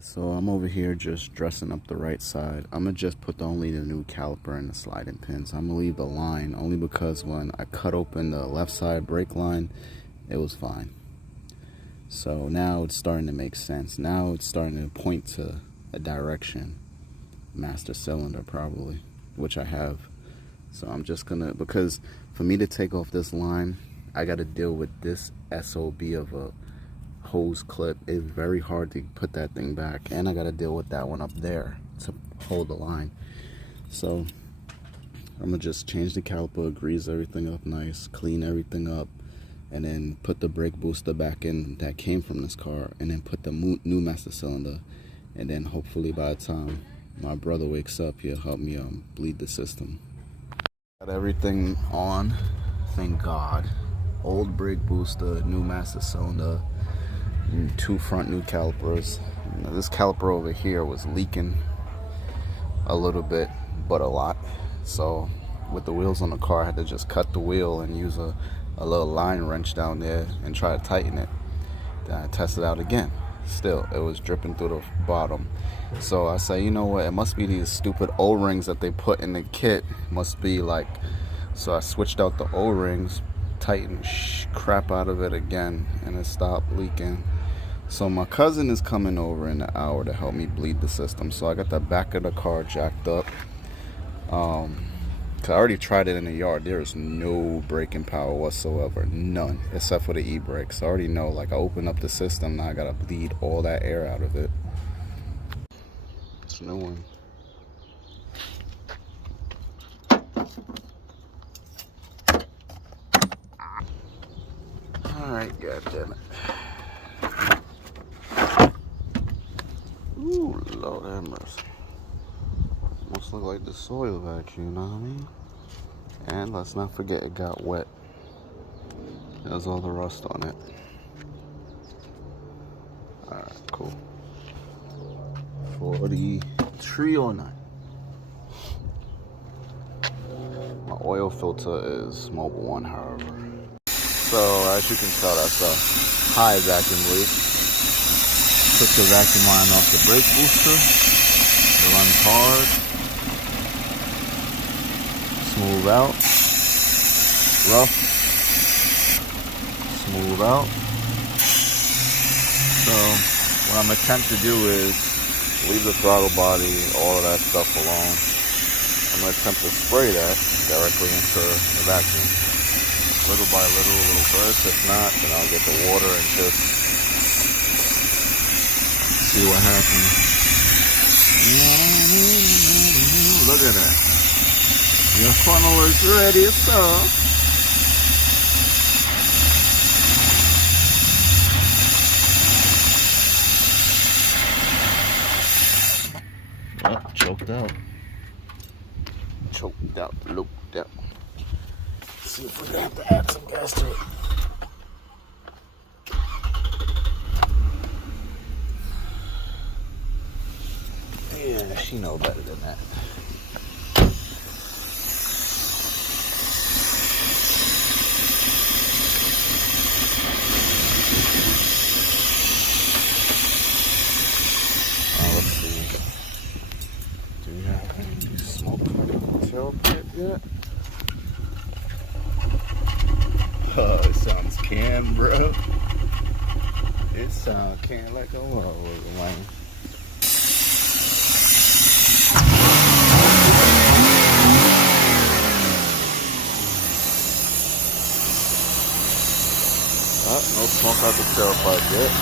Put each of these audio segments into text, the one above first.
So I'm over here just dressing up the right side. I'm gonna just put only the new caliper and the sliding pins. I'm gonna leave the line only because when I cut open the left side brake line, it was fine. So now it's starting to make sense. Now it's starting to point to a direction, master cylinder probably, which I have. So I'm just gonna, because for me to take off this line, I gotta deal with this SOB of a hose clip. It's very hard to put that thing back, and I got to deal with that one up there to hold the line. So I'm gonna just change the caliper, grease everything up nice, clean everything up, and then put the brake booster back in that came from this car, and then put the new master cylinder, and then hopefully by the time my brother wakes up, he'll help me bleed the system. Got everything on, thank God. Old brake booster, new master cylinder, two front new calipers. Now, this caliper over here was leaking a little bit, but a lot. So with the wheels on the car, I had to just cut the wheel and use a little line wrench down there and try to tighten it. Then I tested out again. Still, it was dripping through the bottom. So I say, you know what, it must be these stupid O-rings that they put in the kit. Must be like, so I switched out the O-rings, tightened crap out of it again, and it stopped leaking. So my cousin is coming over in an hour to help me bleed the system. So I got the back of the car jacked up. Cause I already tried it in the yard. There is no braking power whatsoever, none, except for the e-brake. So I already know, like, I open up the system, now I gotta bleed all that air out of it. It's a new one. All right, goddammit. Ooh, Lord have mercy. Almost look like the soil vacuum, you know what I mean? And let's not forget it got wet. There's all the rust on it. Alright, cool. 4309. My oil filter is Mobile One, however. So, as you can tell, that's a high vacuum leak. Took the vacuum line off the brake booster. It runs hard. Smooth out. Rough. Smooth out. So what I'm attempting to do is leave the throttle body, all of that stuff alone. I'm going to attempt to spray that directly into the vacuum. Little by little, a little burst. If not, then I'll get the water and just see what happens. Look at that. Your funnel is ready, sir. Oh, choked out. Choked out, looped out. Let's see if we have to add some gas to it. Yeah, she knows better than that. Let's see. Do we have any smoke coming in the tailpipe yet? Oh, it sounds can, bro. It sounds can like a motherfucker, man. No smoke out the tailpipe yet.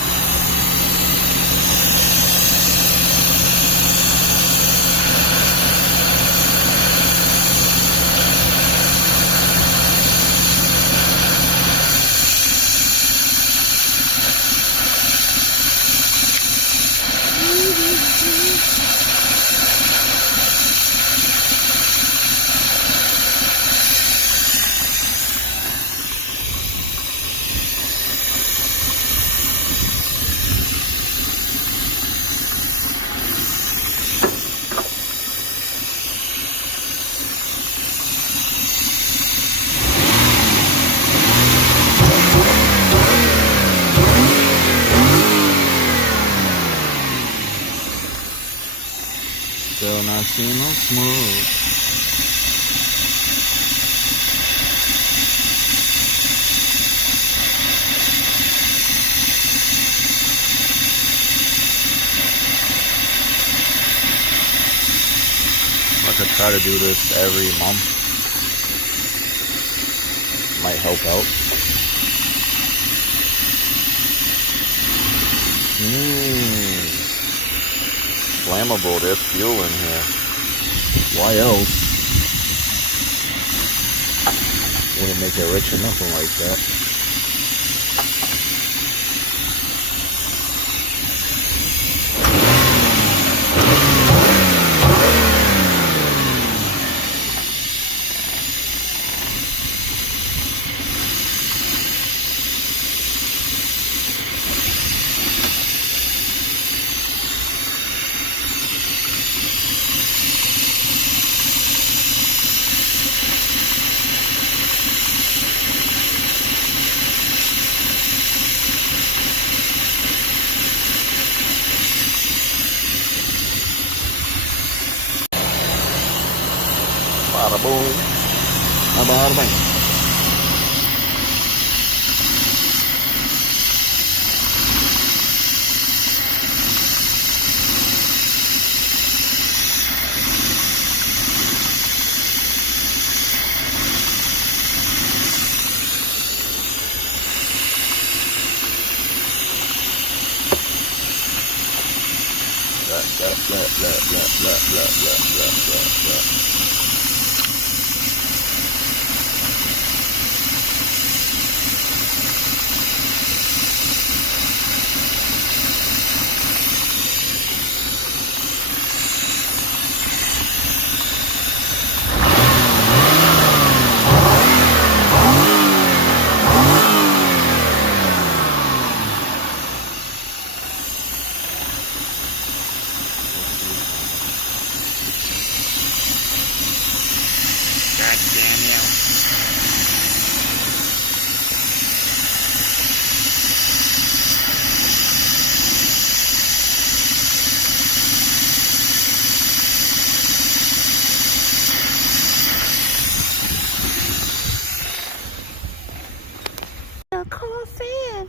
Still not seeing no smoke. I could try to do this every month. Might help out. Flammable, there's fuel in here. Why else? Wouldn't make it rich or nothing like that. Bada boom. Bada bang. God damn you. A car fan.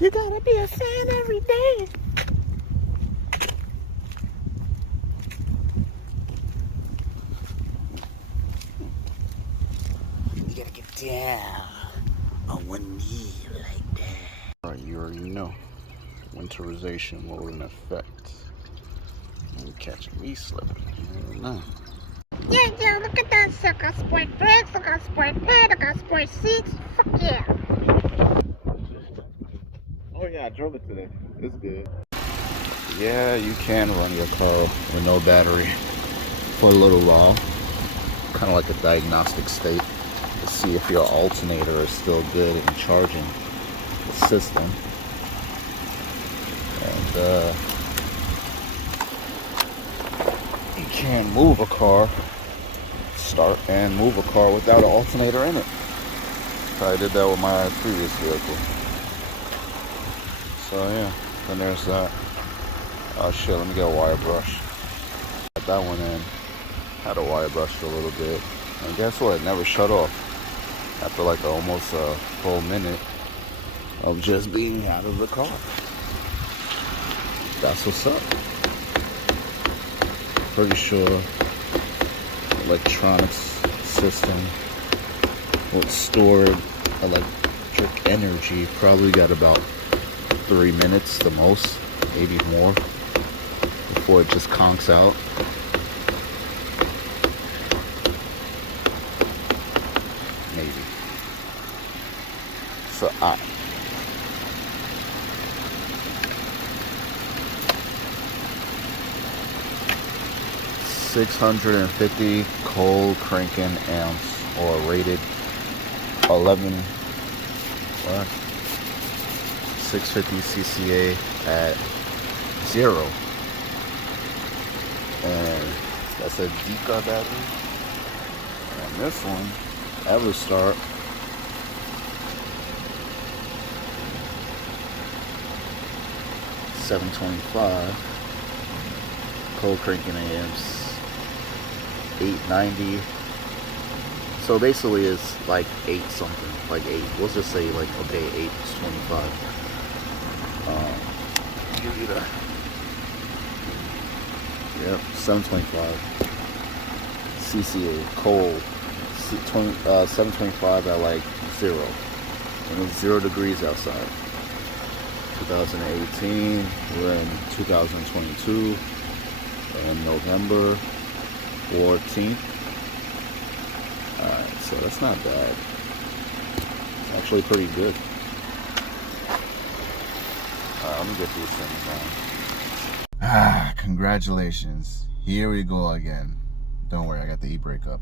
You gotta be a fan every day. You gotta get down on one knee like that. Alright, you already know. Winterization mode in effect. You catching me slipping. I don't know. Yeah, look at that. I got sport brakes, I got sport pad, I got sport seats. Fuck yeah. Oh yeah, I drove it today. It's good. Yeah, you can run your car with no battery for a little while. Kind of like a diagnostic state to see if your alternator is still good in charging the system. And you can move a car, start and move a car without an alternator in it. I did that with my previous vehicle. So yeah, then there's that. Oh shit, let me get a wire brush. Got that one in. Had a wire brush for a little bit. And guess what? It never shut off. After like almost a full minute of just being out of the car. That's what's up. Pretty sure electronics system with stored electric energy probably got about 3 minutes the most, maybe more, before it just conks out. Maybe. So 650 cold cranking amps, or rated 11 what 650 cca at 0, and that's a Dika battery. And this one, Everstart, $725 cold cranking amps. 890. So basically it's like 8 something, like 8. We'll just say like, okay, 8 is 25. Give you that. Yep, 725. CCA, cold. 725 at like 0. And it's 0 degrees outside. 2018, we're in 2022, and November 14th. Alright, so that's not bad. It's actually pretty good. Alright, let me get these things on. Congratulations. Here we go again. Don't worry, I got the e-brake up.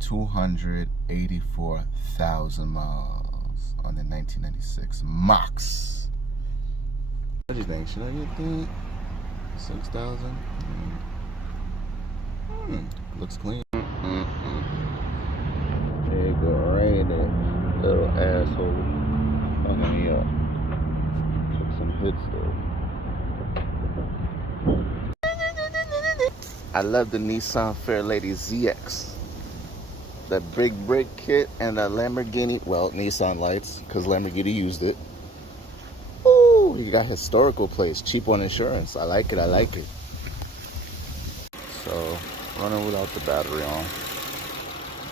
284,000 miles on the 1996 Max. What do you think? Should I get that? 6,000? Looks clean. There you go, right there. Little asshole. Fucking me up. Took some hood stuff. I love the Nissan Fairlady ZX. That big brake kit and that Lamborghini, well, Nissan lights, because Lamborghini used it. Ooh, you got historical plates, cheap on insurance. I like it, I like it. So, running without the battery on.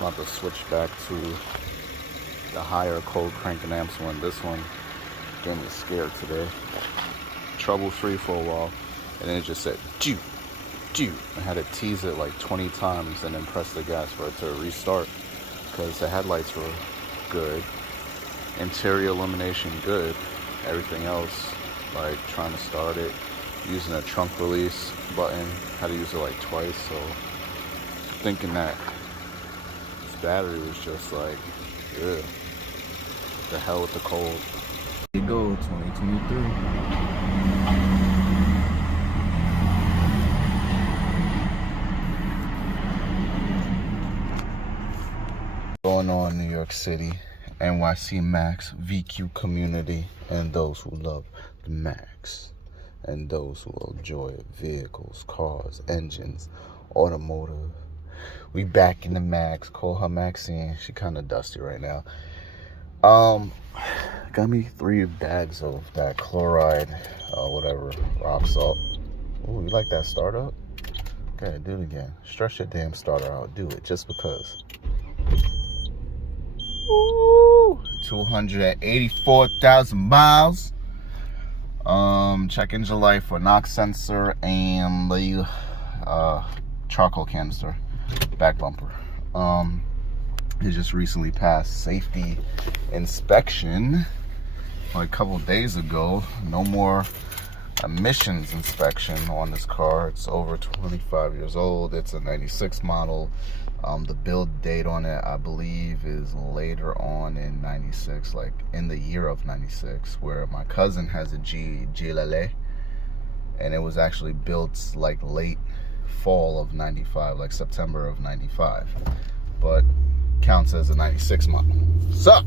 I'm about to switch back to the higher cold cranking amps one. This one gave me scared today. Trouble free for a while, and then it just said, "Doo, doo." I had to tease it like 20 times and then press the gas for it to restart, because the headlights were good, interior illumination good, everything else, like trying to start it using a trunk release button, had to use it like twice. So thinking that this battery was just like, ugh, the hell with the cold. Here you go, 2023. Going on, New York City, NYC Max, VQ community, and those who love the Max, and those who enjoy vehicles, cars, engines, automotive. We back in the Max. Call her Maxine. She kind of dusty right now. Got me 3 bags of that chloride, whatever, rock salt. Ooh, you like that startup? Okay, do it again. Stretch your damn starter out. Do it just because. Ooh, 284,000 miles. Check engine light for NOx sensor and the charcoal canister, back bumper. It just recently passed safety inspection like a couple days ago. No more emissions inspection on this car. It's over 25 years old. It's a 96 model. The build date on it, I believe, is later on in 96, like in the year of 96, where my cousin has a GLA, and it was actually built like late fall of 95, like September of 95, but counts as a 96 model. So,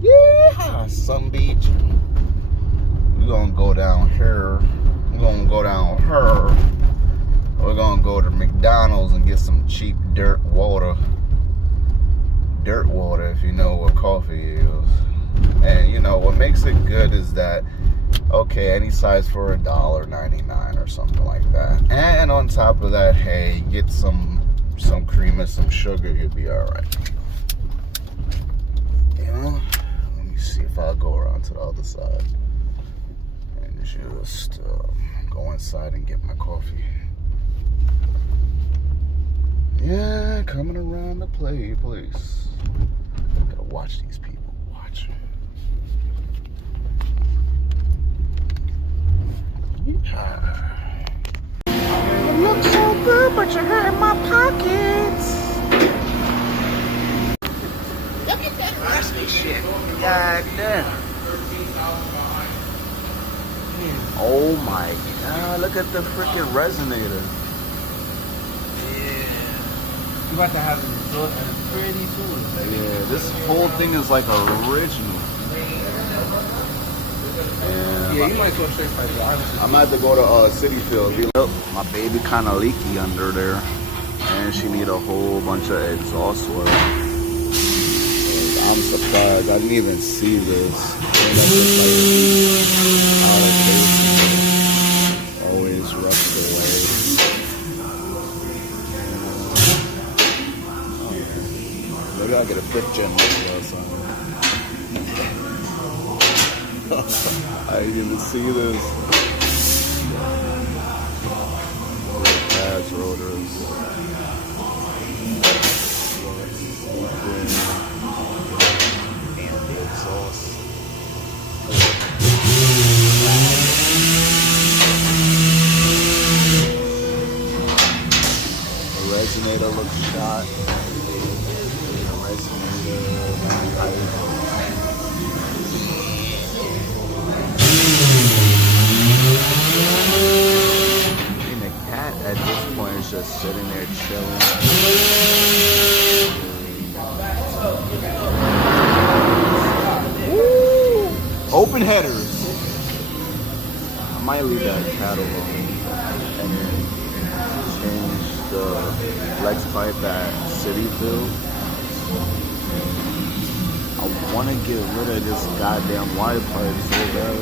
yeah, Sun Beach. We're gonna go down here. We're gonna go down here. We're gonna go to McDonald's and get some cheap dirt water. Dirt water, if you know what coffee is. And you know what makes it good is that, okay, any size for $1.99 or something like that. And on top of that, hey, get some cream and some sugar, you'll be all right. You know, let me see if I'll go around to the other side and just go inside and get my coffee. Yeah, coming around the place. Gotta watch these people. Watch. Yeah. You look so good, but you're hurting my pockets. Look at that rusty shit. God damn. Oh my god, look at the freaking resonator. You about to have a pretty too. Yeah, this whole thing is like original. Yeah, you might go straight by the I'm about to go to City Field. Look, my baby kind of leaky under there. And she need a whole bunch of exhaust work. I'm surprised. I didn't even see this. Always rushed away. Maybe I'll get a 5th gen motor or something. I didn't even see this. Pads, rotors. And the exhaust. The resonator looks shot. And the cat at this point is just sitting there chilling. Woo! Open headers. I might leave that cat alone and then change the flex pipe at City Field. I want to get rid of this goddamn wire pipe so bad.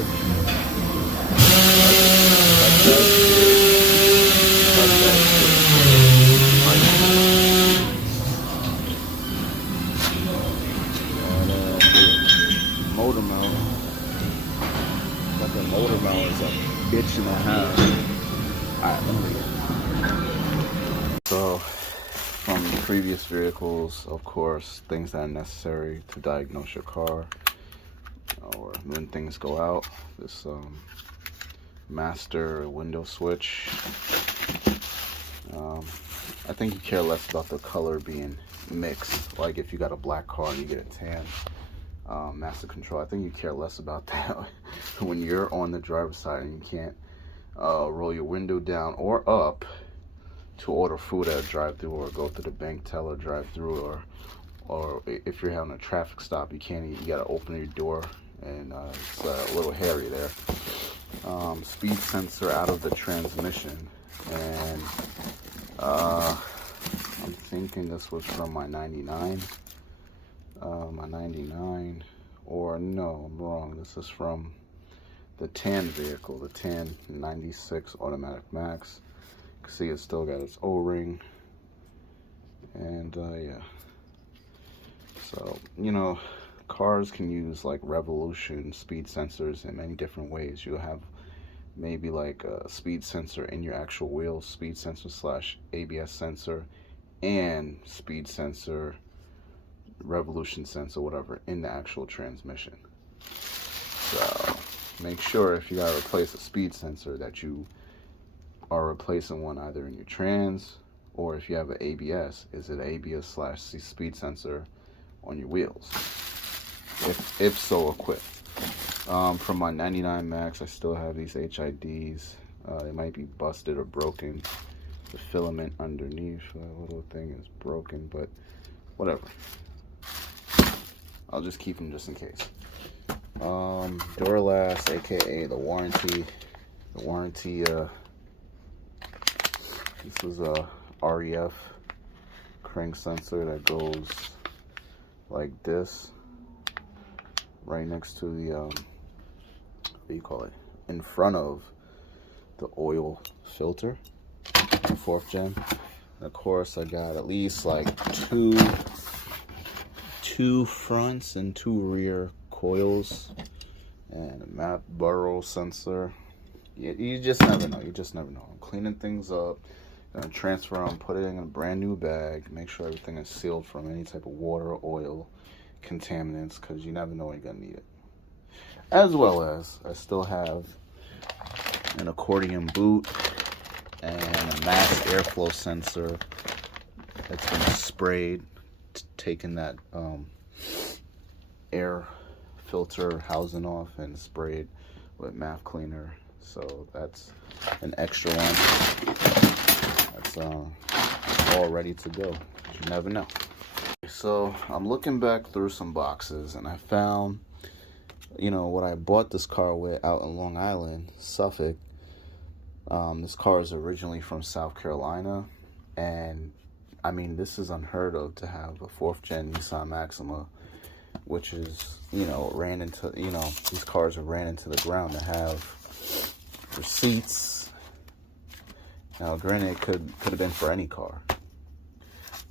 Motor mount. Got the motor mount is a bitch and a half. Alright, let me get. So, from previous vehicles, of course, things that are necessary to diagnose your car, or when things go out. This master window switch. I think you care less about the color being mixed. Like if you got a black car and you get a tan master control, I think you care less about that when you're on the driver's side and you can't roll your window down or up to order food at a drive-thru or go to the bank teller drive-thru, or if you're having a traffic stop, you can't eat, you gotta open your door, and it's a little hairy there. Speed sensor out of the transmission, and I'm thinking this was from my 99, or no, I'm wrong, this is from the tan vehicle, the tan 96 automatic max. See, it's still got its O-ring, and yeah. So, you know, cars can use like revolution speed sensors in many different ways. You'll have maybe like a speed sensor in your actual wheels, speed sensor slash ABS sensor, and speed sensor, revolution sensor, whatever, in the actual transmission. So make sure if you gotta replace a speed sensor that you are replacing one either in your trans, or if you have an ABS, is it ABS slash speed sensor on your wheels? If so, equipped. From my 99 Max, I still have these HIDs. They might be busted or broken. The filament underneath, that little thing is broken, but whatever. I'll just keep them just in case. Duralast, aka the warranty. This is a REF crank sensor that goes like this, right next to the what do you call it, in front of the oil filter, 4th gen. And of course I got at least like two fronts and 2 rear coils, and a map burrow sensor. You just never know. I'm cleaning things up, gonna transfer them, put it in a brand new bag, make sure everything is sealed from any type of water or oil contaminants, because you never know when you're gonna need it. As well as I still have an accordion boot and a mass airflow sensor that's been sprayed, taking that air filter housing off and sprayed with MAF cleaner. So that's an extra one. That's all ready to go. You never know. So I'm looking back through some boxes, and I found, you know, what I bought this car with out in Long Island, Suffolk. This car is originally from South Carolina, and I mean, this is unheard of to have a 4th gen Nissan Maxima, which is, you know, ran into, you know, these cars are ran into the ground, to have receipts. Now, granted, it could have been for any car,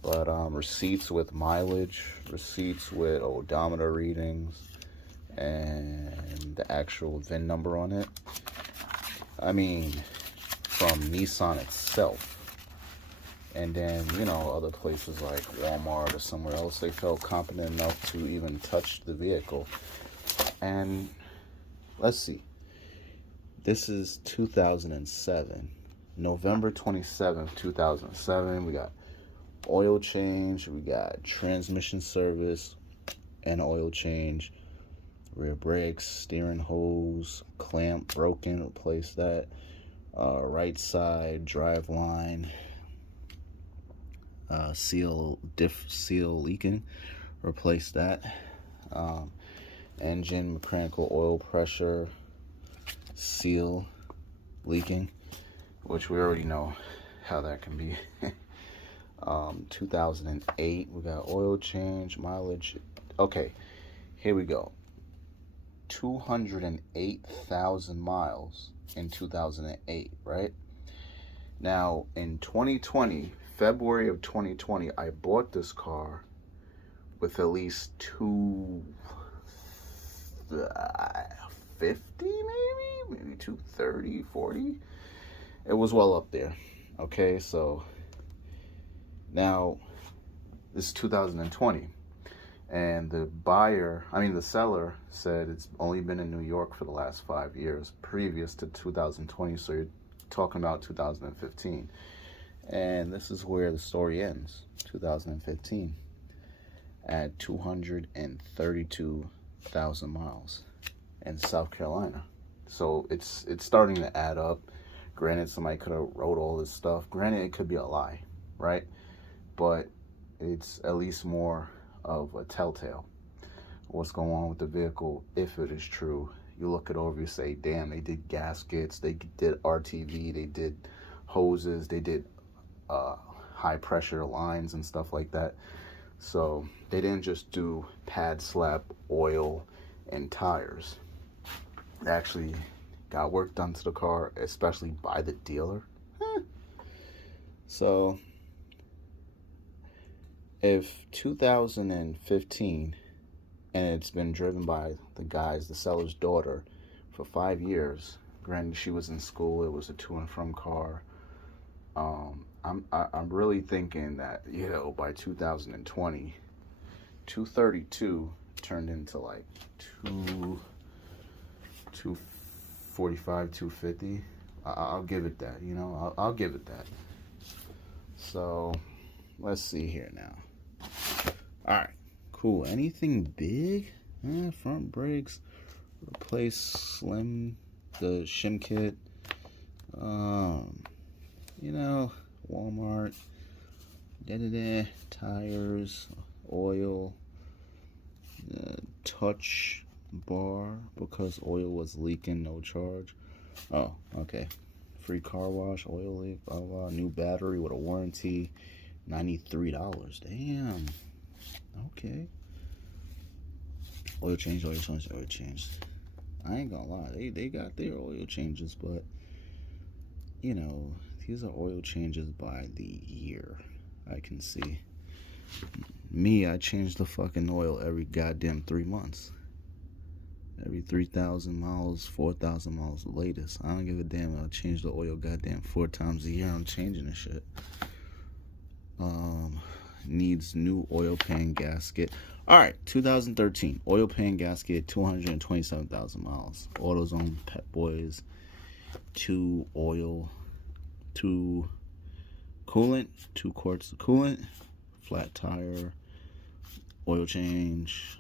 but receipts with mileage, receipts with odometer readings, and the actual VIN number on it. I mean, from Nissan itself. And then, you know, other places like Walmart or somewhere else, they felt competent enough to even touch the vehicle. And let's see. This is 2007. November 27th, 2007. We got oil change. We got transmission service and oil change. Rear brakes, steering hose, clamp broken, replace that. Right side, drive line. Diff seal leaking, replace that. Engine mechanical oil pressure seal leaking, which we already know how that can be. 2008, we got oil change, mileage. Okay, here we go. 208,000 miles in 2008, right? Now in 2020, February of 2020, I bought this car with at least 250, maybe 230, 40. It was well up there. Okay, so now this is 2020, and the seller said it's only been in New York for the last 5 years, previous to 2020. So you're talking about 2015. And this is where the story ends, 2015, at 232,000 miles in South Carolina. So it's starting to add up. Granted, somebody could have wrote all this stuff. Granted, it could be a lie, right? But it's at least more of a telltale. What's going on with the vehicle, if it is true. You look it over, you say, damn, they did gaskets, they did RTV, they did hoses, they did high pressure lines and stuff like that. So they didn't just do pad slap, oil, and tires. They actually got work done to the car, especially by the dealer. So if 2015, and it's been driven by the seller's daughter for 5 years, granted she was in school, it was a to and from car. I'm really thinking that, you know, by 2020, 232 turned into like 245, 250. I'll give it that, you know, I'll give it that. So let's see here now. All right, cool. Anything big? Front brakes, replace the shim kit. You know, Walmart, tires, oil, touch bar because oil was leaking, no charge. Oh, okay. Free car wash, oil leak, blah, blah. New battery with a warranty, $93. Damn. Okay. Oil change. I ain't gonna lie, they got their oil changes, but you know, these are oil changes by the year. I can see. Me, I change the fucking oil every goddamn 3 months. Every 3,000 miles, 4,000 miles the latest. I don't give a damn. I'll change the oil goddamn 4 times a year. I'm changing this shit. Needs new oil pan gasket. Alright, 2013. Oil pan gasket, 227,000 miles. AutoZone, Pep Boys. 2 oil. 2 coolant. 2 quarts of coolant. Flat tire. Oil change.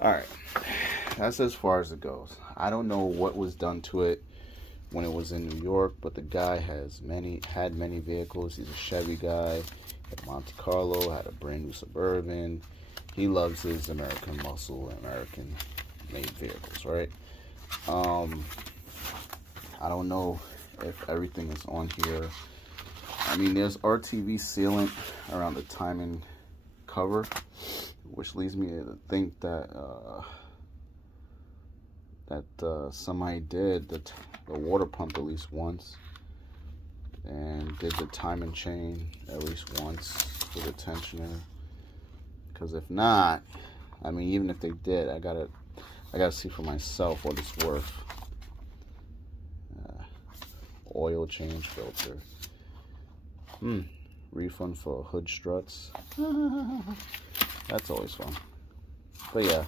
Alright, that's as far as it goes. I don't know what was done to it when it was in New York, but the guy had many vehicles. He's a Chevy guy, had Monte Carlo, had a brand new Suburban. He loves his American muscle and American made vehicles, right? I don't know if everything is on here. I mean, there's RTV sealant around the timing cover, which leads me to think that somebody did the water pump at least once, and did the timing chain at least once for the tensioner. Because if not, I mean, even if they did, I gotta see for myself what it's worth. Oil change filter. Refund for hood struts. That's always fun. But yeah,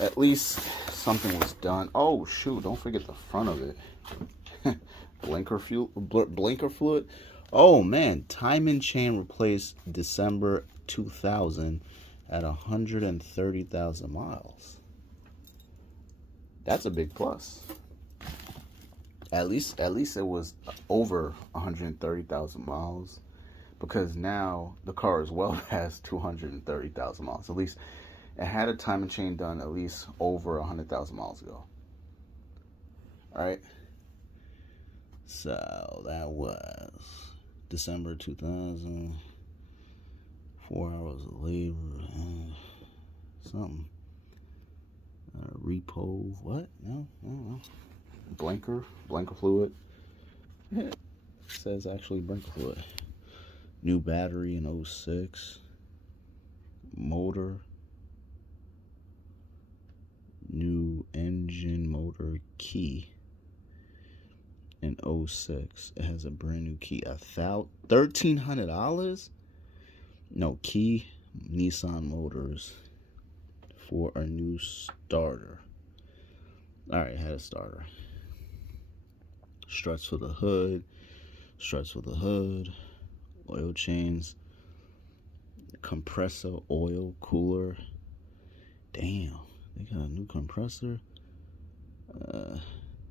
at least something was done. Oh shoot, don't forget the front of it. Blinker fluid. Oh man, timing chain replaced December 2000 at 130,000 miles. That's a big plus. At least it was over 130,000 miles, because now the car is well past 230,000 miles. At least it had a timing chain done at least over 100,000 miles ago. All right. So that was December 2000. 4 hours of labor. Something. Repo. What? No. Blinker fluid. It says actually blinker fluid. New battery in 06. Motor. New engine motor key in 06. It has a brand new key. $1,300? No, key Nissan Motors for a new starter. Alright, had a starter. Struts for the hood. Oil chains. Compressor oil cooler. Damn, they got a new compressor.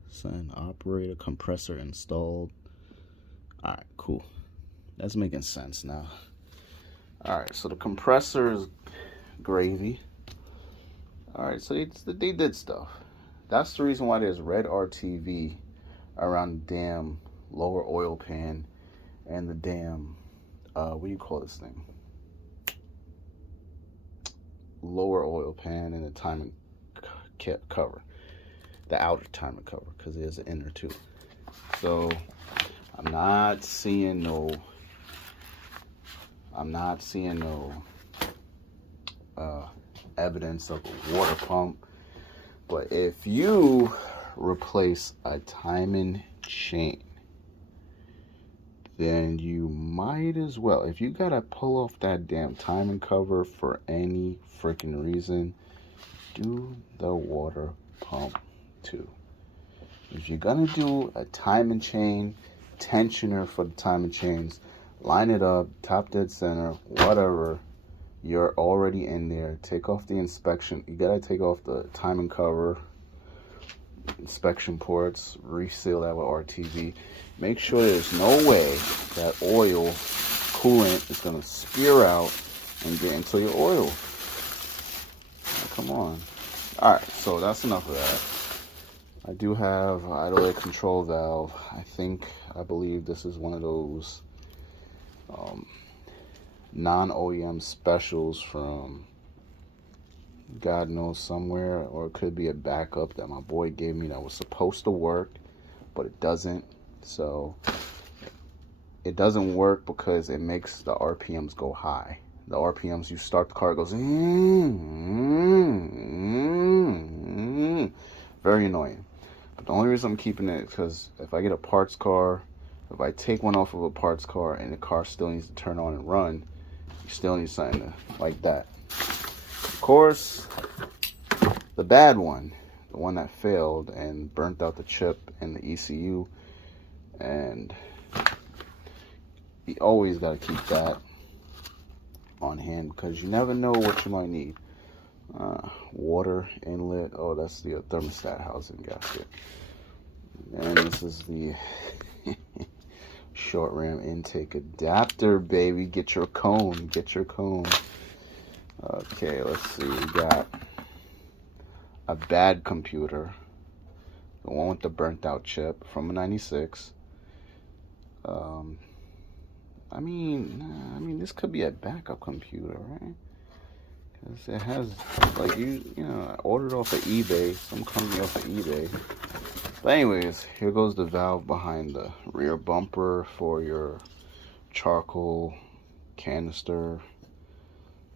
Sign operator, compressor installed. Alright, cool. That's making sense now. Alright, so the compressor is gravy. Alright, so they did stuff. That's the reason why there's red RTV around the damn lower oil pan and the damn, what do you call this thing? Lower oil pan and the timing cover. The outer timing cover, because there's an inner too. So I'm not seeing no evidence of a water pump. But if you replace a timing chain, then you might as well, if you gotta pull off that damn timing cover for any freaking reason, do the water pump too. If you're gonna do a timing chain tensioner for the timing chains, line it up, top dead center, whatever. You're already in there. Take off the inspection. You gotta take off the timing cover, inspection ports, reseal that with RTV. Make sure there's no way that oil coolant is gonna spear out and get into your oil. Oh, come on. All right, so that's enough of that. I do have idle air control valve. I believe this is one of those non-OEM specials from God knows somewhere, or it could be a backup that my boy gave me that was supposed to work, but it doesn't. So it doesn't work because it makes the RPMs go high. The RPMs, you start the car, it goes very annoying. But the only reason I'm keeping it is because if I get a parts car, if I take one off of a parts car and the car still needs to turn on and run, you still need something like that. Of course, the bad one, the one that failed and burnt out the chip and the ECU, and you always got to keep that on hand because you never know what you might need. Water inlet. Oh, that's the thermostat housing gasket. And this is the short ram intake adapter, baby. Get your cone. Okay, let's see. We got a bad computer, the one with the burnt out chip from a 96. I mean, nah, I mean, this could be a backup computer, right? Because it has, like, you know, I ordered off of eBay, some company off of eBay. But anyways, here goes the valve behind the rear bumper for your charcoal canister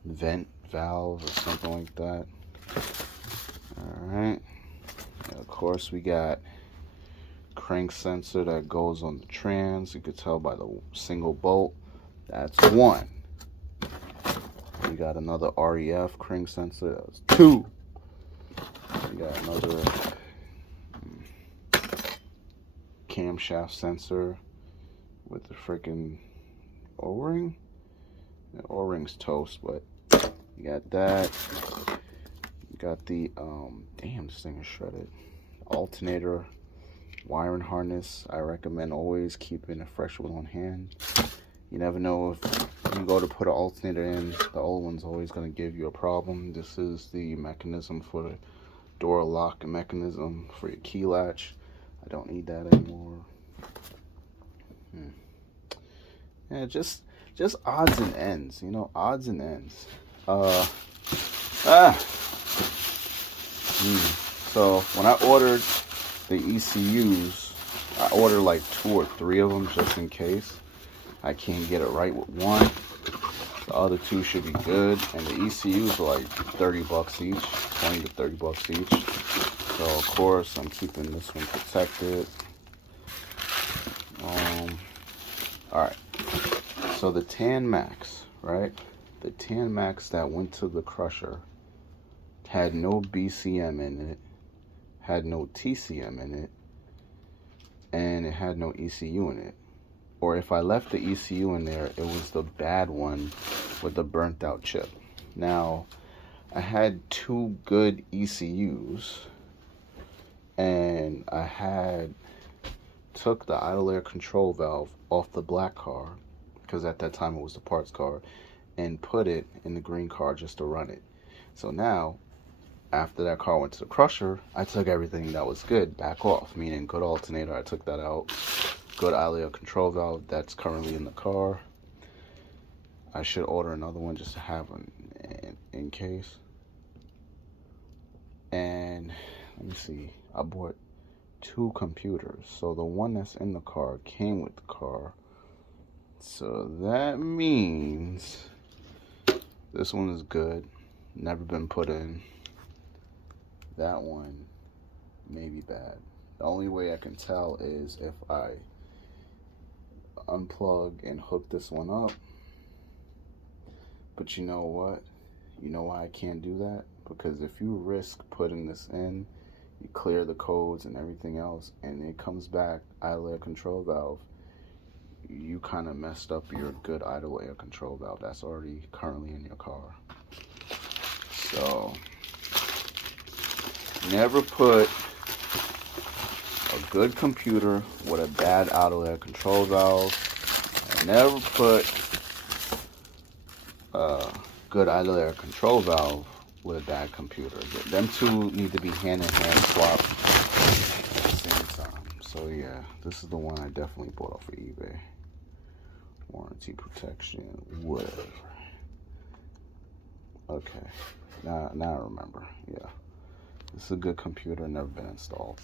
vent valve or something like that. Alright. Of course, we got crank sensor that goes on the trans. You could tell by the single bolt. That's one. We got another REF crank sensor. That's two. We got another camshaft sensor with the freaking O-ring. The O-ring's toast, but you got that. You got the damn, this thing is shredded. Alternator wiring harness. I recommend always keeping a fresh one on hand. You never know if you go to put an alternator in, the old one's always going to give you a problem. This is the mechanism for the door lock mechanism for your key latch. I don't need that anymore. Yeah, just odds and ends, you know, odds and ends. So when I ordered the ECUs, I ordered like 2 or 3 of them just in case I can't get it right with one. The other 2 should be good, and the ECUs are like 30 bucks each, 20 to 30 bucks each. So of course I'm keeping this one protected. Alright, so the Tan Max, right? The Tan Max that went to the crusher had no BCM in it, had no TCM in it, and it had no ECU in it. Or if I left the ECU in there, it was the bad one with the burnt out chip. Now, I had 2 good ECUs, and I took the idle air control valve off the black car, because at that time it was the parts car, and put it in the green car just to run it. So now, after that car went to the crusher, I took everything that was good back off, meaning good alternator, I took that out. Good idle air control valve, that's currently in the car. I should order another one just to have one in case. And let me see, I bought 2 computers. So the one that's in the car came with the car. So that means this one is good, never been put in. That one may be bad. The only way I can tell is if I unplug and hook this one up. But you know what? You know why I can't do that? Because if you risk putting this in, you clear the codes and everything else, and it comes back idle air control valve, you kind of messed up your good idle air control valve that's already currently in your car. So never put a good computer with a bad idle air control valve. And never put a good idle air control valve with a bad computer. Them 2 need to be hand in hand swapped at the same time. So yeah, this is the one I definitely bought off of eBay. Warranty protection, whatever. Okay, now I remember. Yeah, this is a good computer, never been installed.